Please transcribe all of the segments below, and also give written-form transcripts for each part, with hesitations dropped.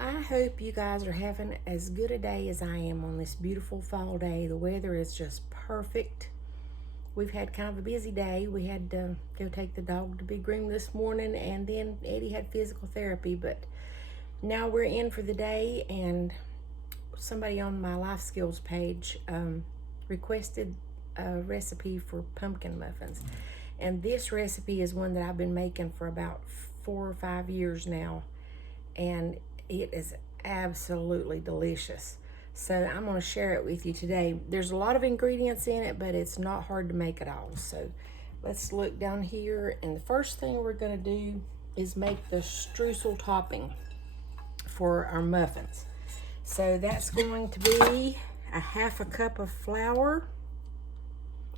I hope you guys are having as good a day as I am on this beautiful fall day. The weather is just perfect. We've had kind of a busy day. We had to go take the dog to be groomed this morning, and then Eddie had physical therapy, but now we're in for the day, and somebody on my life skills page requested a recipe for pumpkin muffins. And this recipe is one that I've been making for about 4 or 5 years now, and it is absolutely delicious. So I'm going to share it with you today. There's a lot of ingredients in it, but it's not hard to make it all. So let's look down here, and the first thing we're going to do is make the streusel topping for our muffins. So that's going to be a 1/2 cup of flour,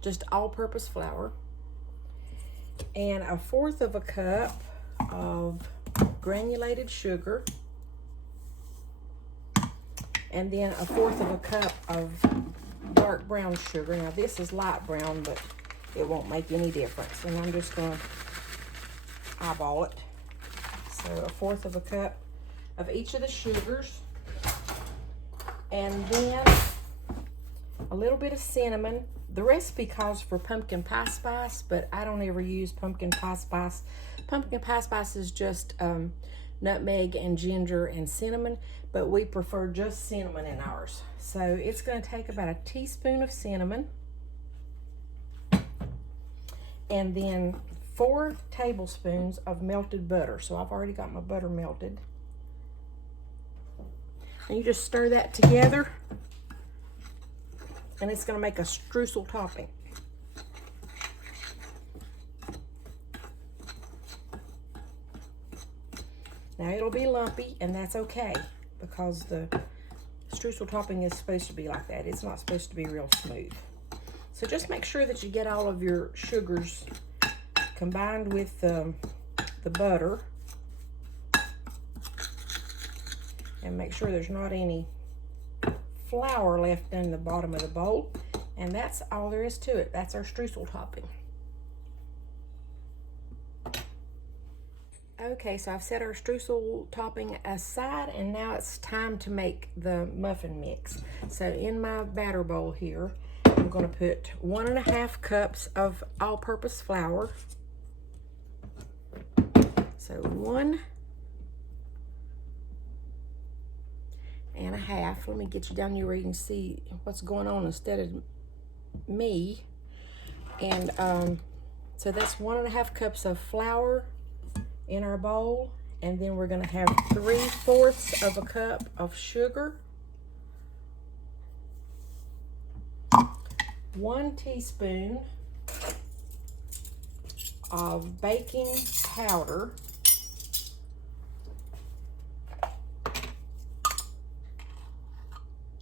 just all-purpose flour, and a 1/4 cup of granulated sugar, and then a 1/4 cup of dark brown sugar. Now this is light brown, but it won't make any difference. And I'm just going to eyeball it. So a 1/4 cup of each of the sugars, and then a little bit of cinnamon. The recipe calls for pumpkin pie spice, but I don't ever use pumpkin pie spice. Pumpkin pie spice is just nutmeg and ginger and cinnamon, but we prefer just cinnamon in ours. So it's going to take about a teaspoon of cinnamon, and then 4 tablespoons of melted butter. So I've already got my butter melted. And you just stir that together, and it's going to make a streusel topping. Now it'll be lumpy, and that's okay, because the streusel topping is supposed to be like that. It's not supposed to be real smooth. So just make sure that you get all of your sugars combined with the butter, and make sure there's not any flour left in the bottom of the bowl. And that's all there is to it. That's our streusel topping. Okay, so I've set our streusel topping aside, and now it's time to make the muffin mix. So in my batter bowl here, I'm going to put 1½ cups of all-purpose flour. So 1 1/2. Let me get you down here where you can see what's going on instead of me. And so that's 1½ cups of flour in our bowl, and then we're going to have 3/4 cup of sugar, 1 teaspoon of baking powder,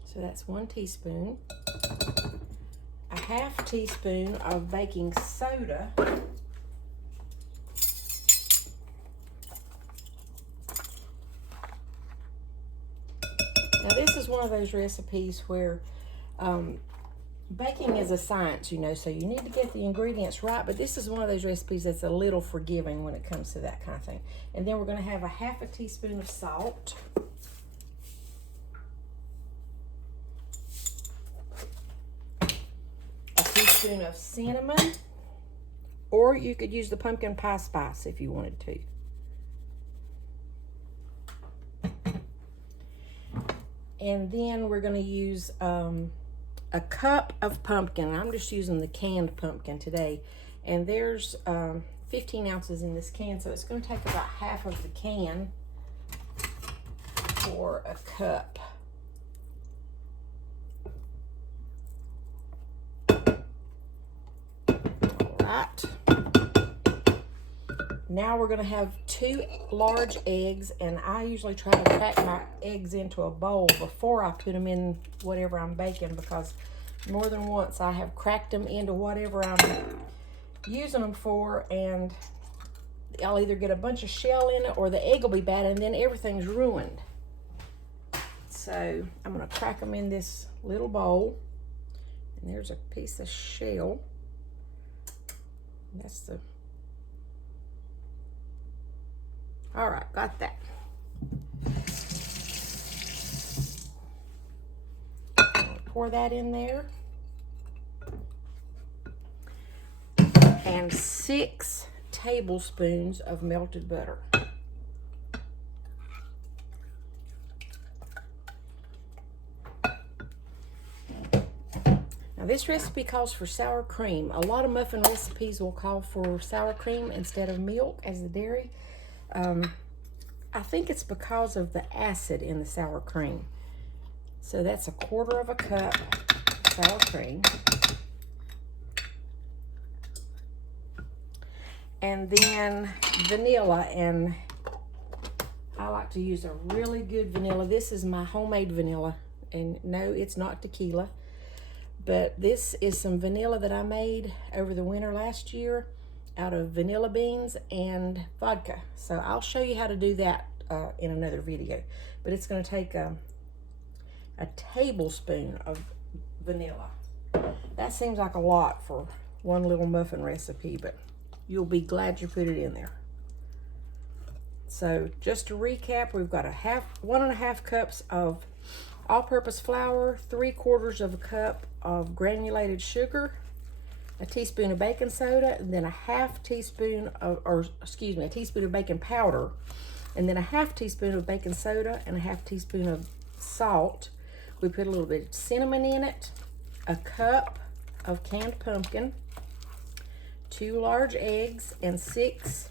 so that's 1 teaspoon, a 1/2 teaspoon of baking soda, Now this is one of those recipes where baking is a science, you know, so you need to get the ingredients right, but this is one of those recipes that's a little forgiving when it comes to that kind of thing. And then we're going to have a 1/2 teaspoon of salt, a teaspoon of cinnamon, or you could use the pumpkin pie spice if you wanted to. And then we're going to use a cup of pumpkin. I'm just using the canned pumpkin today. And there's 15 ounces in this can, so it's going to take about 1/2 of the can for a cup. All right. Now we're going to have 2 large eggs, and I usually try to crack my eggs into a bowl before I put them in whatever I'm baking, because more than once I have cracked them into whatever I'm using them for, and I'll either get a bunch of shell in it or the egg will be bad, and then everything's ruined. So I'm going to crack them in this little bowl, and there's a piece of shell. That's the... All right, got that. pour that in there. And 6 tablespoons of melted butter. Now this recipe calls for sour cream. A lot of muffin recipes will call for sour cream instead of milk as the dairy. I think it's because of the acid in the sour cream. So that's 1/4 cup sour cream. And then vanilla, and I like to use a really good vanilla. This is my homemade vanilla, and no, it's not tequila, but this is some vanilla that I made over the winter last year out of vanilla beans and vodka. So I'll show you how to do that in another video, but it's going to take a tablespoon of vanilla. That seems like a lot for one little muffin recipe, but you'll be glad you put it in there. So just to recap, we've got 1.5 cups of all-purpose flour, 3/4 cup of granulated sugar, a teaspoon of baking soda, and then a teaspoon of baking powder, and then a 1/2 teaspoon of baking soda and a 1/2 teaspoon of salt. We put a little bit of cinnamon in it, a cup of canned pumpkin, 2 large eggs, and 6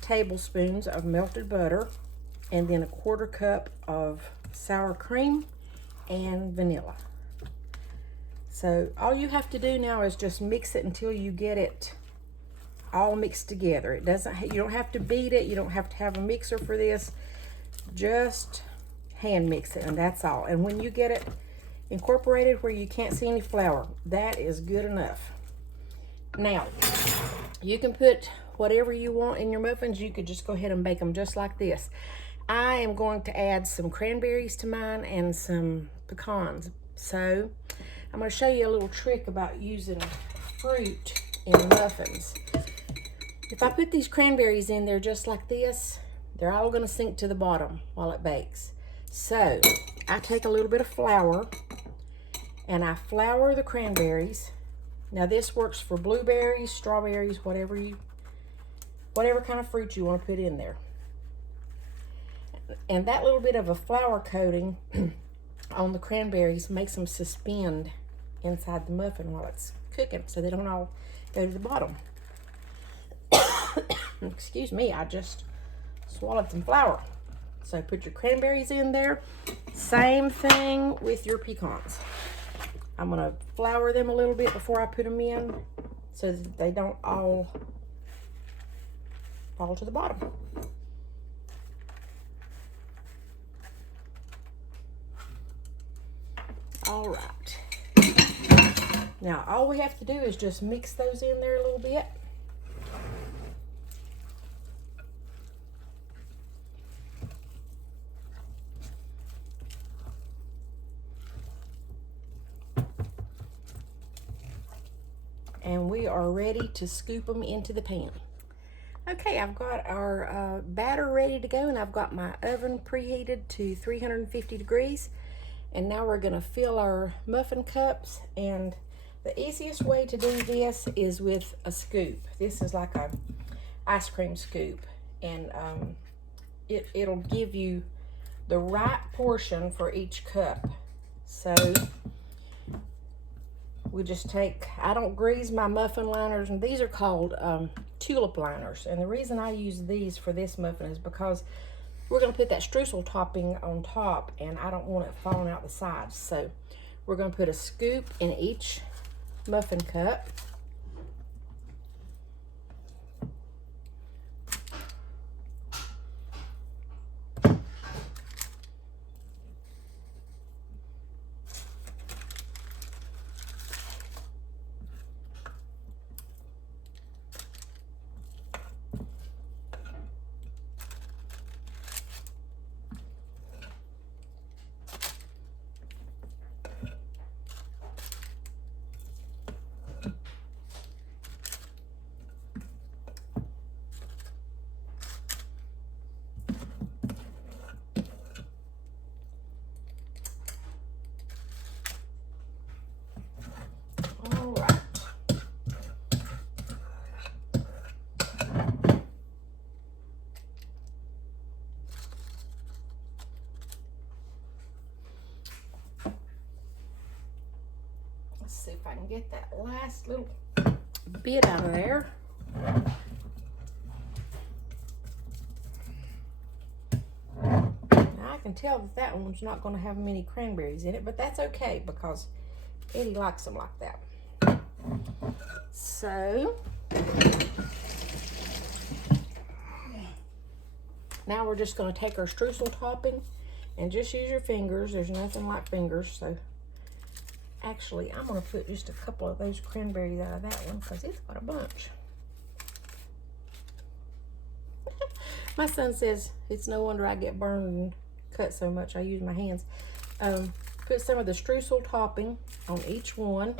tablespoons of melted butter, and then 1/4 cup of sour cream and vanilla. So all you have to do now is just mix it until you get it all mixed together. You don't have to beat it. You don't have to have a mixer for this. Just hand mix it, and that's all. And when you get it incorporated where you can't see any flour, that is good enough. Now, you can put whatever you want in your muffins. You could just go ahead and bake them just like this. I am going to add some cranberries to mine and some pecans. So I'm going to show you a little trick about using fruit in muffins. If I put these cranberries in there just like this, they're all going to sink to the bottom while it bakes. So I take a little bit of flour and I flour the cranberries. Now this works for blueberries, strawberries, whatever kind of fruit you want to put in there. And that little bit of a flour coating on the cranberries makes them suspend inside the muffin while it's cooking, so they don't all go to the bottom. Excuse me, I just swallowed some flour. So put your cranberries in there. Same thing with your pecans. I'm going to flour them a little bit before I put them in so that they don't all fall to the bottom. All right. Now all we have to do is just mix those in there a little bit. And we are ready to scoop them into the pan. Okay, I've got our batter ready to go, and I've got my oven preheated to 350 degrees. And now we're gonna fill our muffin cups, and the easiest way to do this is with a scoop. This is like a ice cream scoop, and it'll give you the right portion for each cup. So we just take, I don't grease my muffin liners, and these are called tulip liners. And the reason I use these for this muffin is because we're going to put that streusel topping on top, and I don't want it falling out the sides. So we're going to put a scoop in each muffin cup. see if I can get that last little bit out of there. Now I can tell that that one's not going to have many cranberries in it, but that's okay because Eddie likes them like that. So now we're just going to take our streusel topping and just use your fingers. There's nothing like fingers. So actually, I'm going to put just a couple of those cranberries out of that one because it's got a bunch. My son says it's no wonder I get burned and cut so much. I use my hands. Put some of the streusel topping on each one.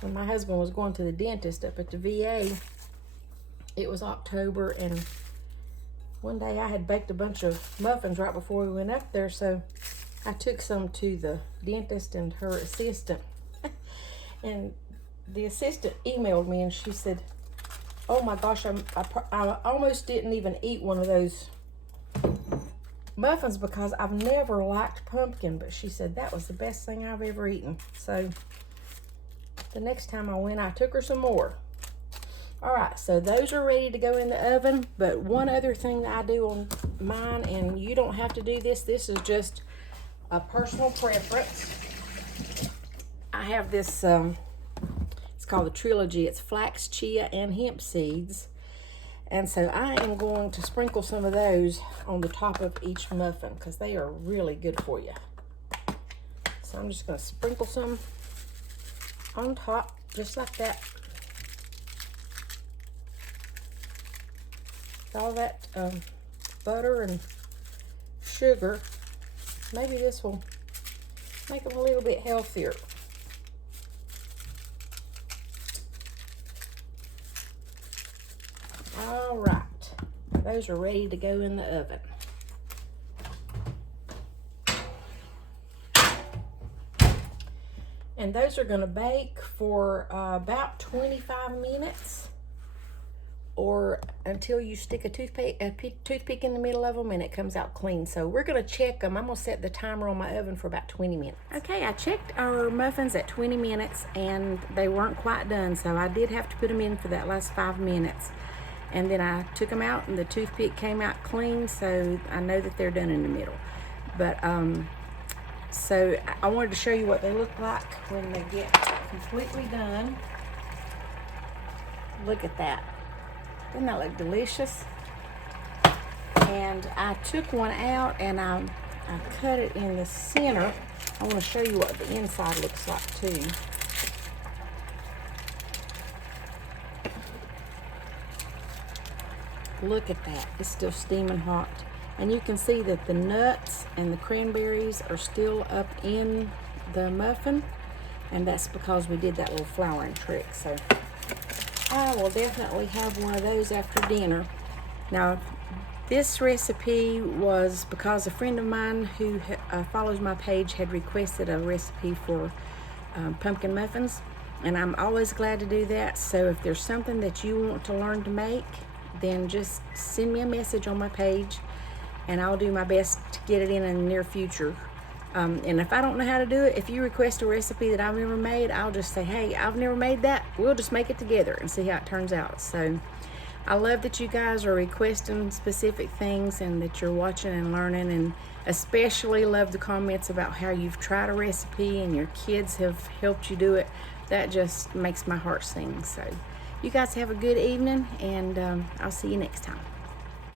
When my husband was going to the dentist up at the VA, it was October, and one day I had baked a bunch of muffins right before we went up there, so I took some to the dentist and her assistant. And the assistant emailed me and she said, oh my gosh, I almost didn't even eat one of those muffins because I've never liked pumpkin, but she said that was the best thing I've ever eaten. So the next time I went, I took her some more. All right, so those are ready to go in the oven, but one other thing that I do on mine, and you don't have to do this, this is just a personal preference. I have this, it's called the Trilogy. It's flax, chia, and hemp seeds. And so I am going to sprinkle some of those on the top of each muffin because they are really good for you. So I'm just going to sprinkle some on top, just like that. All that butter and sugar. Maybe this will make them a little bit healthier. All right, those are ready to go in the oven. And those are going to bake for about 25 minutes, or until you stick a toothpick in the middle of them and it comes out clean. So we're going to check them. I'm going to set the timer on my oven for about 20 minutes. Okay, I checked our muffins at 20 minutes and they weren't quite done, so I did have to put them in for that last 5 minutes. And then I took them out and the toothpick came out clean, so I know that they're done in the middle. But so I wanted to show you what they look like when they get completely done. Look at that. Doesn't that look delicious? And I took one out and I cut it in the center. I want to show you what the inside looks like too. Look at that. It's still steaming hot. And you can see that the nuts and the cranberries are still up in the muffin. And that's because we did that little flouring trick. So I will definitely have one of those after dinner. Now, this recipe was because a friend of mine who follows my page had requested a recipe for pumpkin muffins. And I'm always glad to do that. So if there's something that you want to learn to make, then just send me a message on my page and I'll do my best to get it in the near future. And if I don't know how to do it, if you request a recipe that I've never made, I'll just say, hey, I've never made that. We'll just make it together and see how it turns out. So I love that you guys are requesting specific things and that you're watching and learning, and especially love the comments about how you've tried a recipe and your kids have helped you do it. That just makes my heart sing. So you guys have a good evening, and I'll see you next time.